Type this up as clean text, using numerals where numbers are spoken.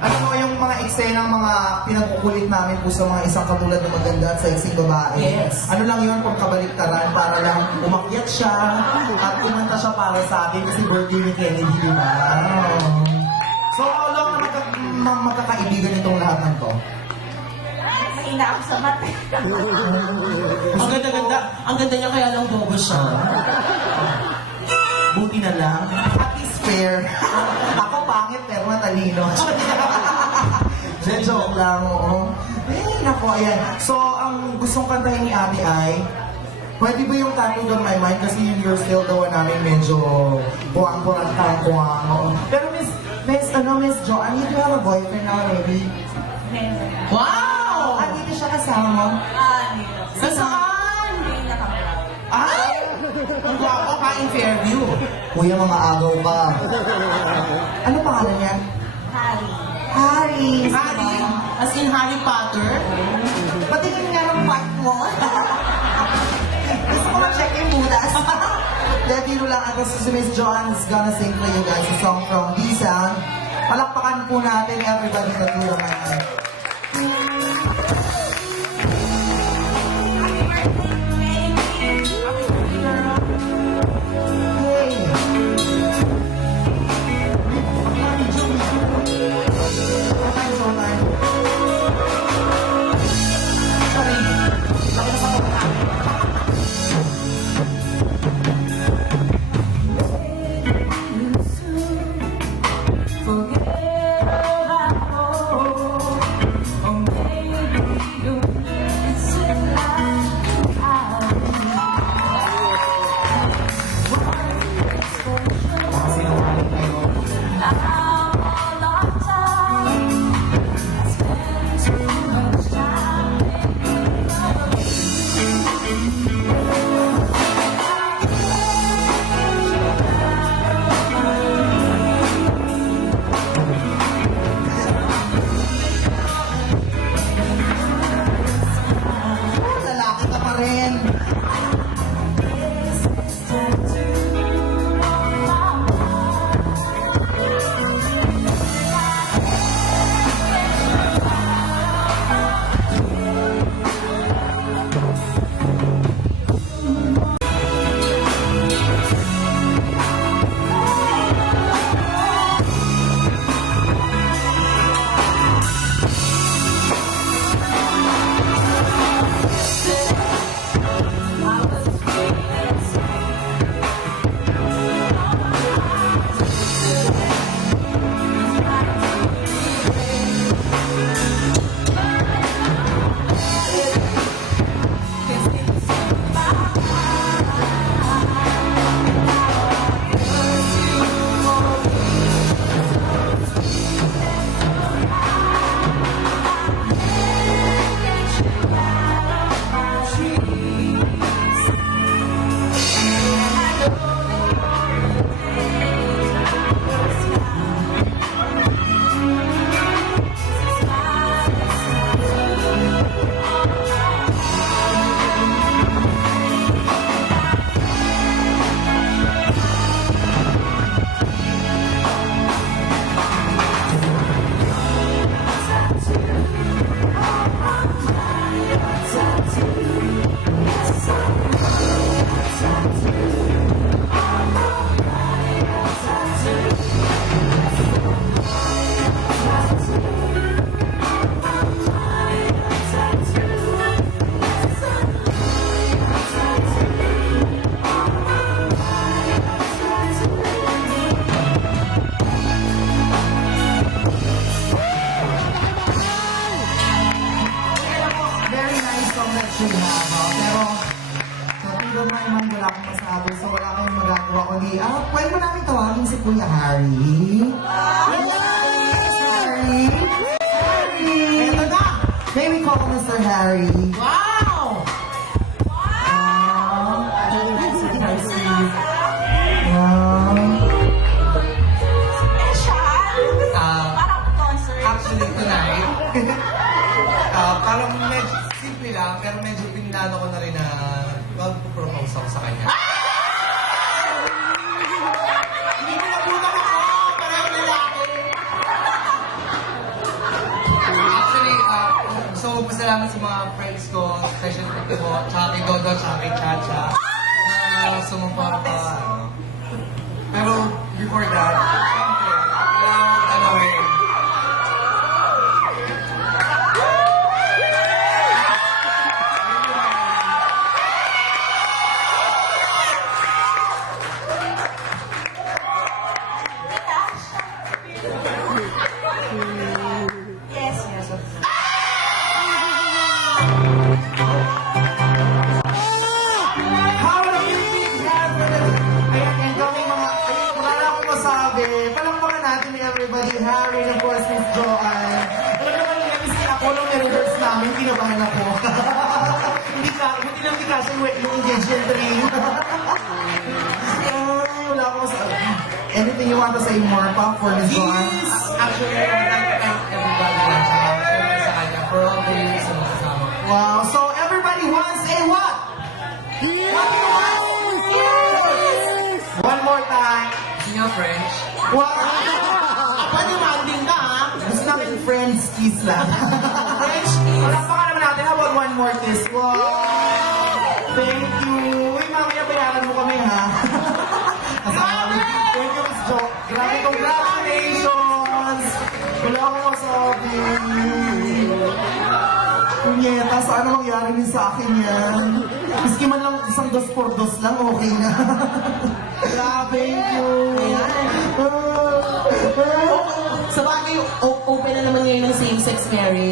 Ano mo yung mga eksenang mga pinagkukulit namin po sa mga isang katulad na maganda at sexy babae? Yes. Ano lang yun kung kabaliktaran para lang umakyat siya at kumanta siya para sa atin kasi birthday ni Kennedy, di ba? So, how long na magkakaibigan itong lahat ng to? Mahina ako sa mata. Ang ganda-ganda. Ang ganda niya kaya lang bobo siya. Buti na lang. At least fair. Ako pangit pero matalino. Joke lang, oo. Eh, naku, ayan. So, ang gustong kantahin ni ate ay, pwede ba yung Tattooed on My Mind? Kasi yung You're Still the One namin medyo buwang-buwang kang-buwang. Oo. Pero Miss Joanne, you have a boyfriend now already? Wow! Dito siya kasama mo? Nasaan? Ay! Ang gwapo ka in Fairview. Kuya, mga agaw pa. Ano pangalan niya? Harry. Harry. Harry? As in Harry Potter? Patingin nga ng part mo. Gusto ko ma-check yung budas. Debiro lang ako si Miss Joanne is gonna sing for you guys a song from D-Sound. Palakpakan po natin everybody na tulong natin. Lalaki ka pa rin. Pero Tattooed on My Mind, wala akong masabi. So wala kayong magagawa kundi, pwede mo namin tawagin si Kuya Harry. Harry? Harry! Ito na! May we call Mr. Harry. Wow! Parang concert. Actually, tonight, parang medyo simple lang, pero medyo pinlano ko na rin na mag-propose ako sa kanya. Hindi ko nabunan ako! Parang lalaki! salamat sa mga friends ko, especially ko, tsaka kay Dodo, tsaka kay Chacha, na sumuport pa. Pero before that, syempre, kailangan tanawin. Yes, yes. How do you think that? Ayan, and kaming mga, ayun, wala na akong masabi. Palakpakan natin ni everybody, Harry, and of course, Miss Joanne. Alam naman nila, kasi ako nung rehearse namin, kinabahan ako. Hindi lang kasi yung engagement ring. Ay, wala akong masabi. Anything you want to say more pa for Miss Joanne? Actually, I would like to thank everybody lang sa syempre sa kanya for all the years na makasama. Wow, so everybody wants a what? What you want? One more time. Gusto niyo French? Wow! Demanding ka, ha? Gusto namin friends kiss lang. French kiss. Palakpakan naman natin. How about one more kiss? Wow! Thank you. Uy, mamaya bayaran mo kami, ha? Thank you, Miss Jo. Grabe, congratulations! Wala akong masabi. Punyeta, saan ang mangyari din sa akin yan? Miski man lang isang 2x2 lang, okay na. Grabe, thank you. Sa bagay, open na naman ngayon ng same-sex marriage.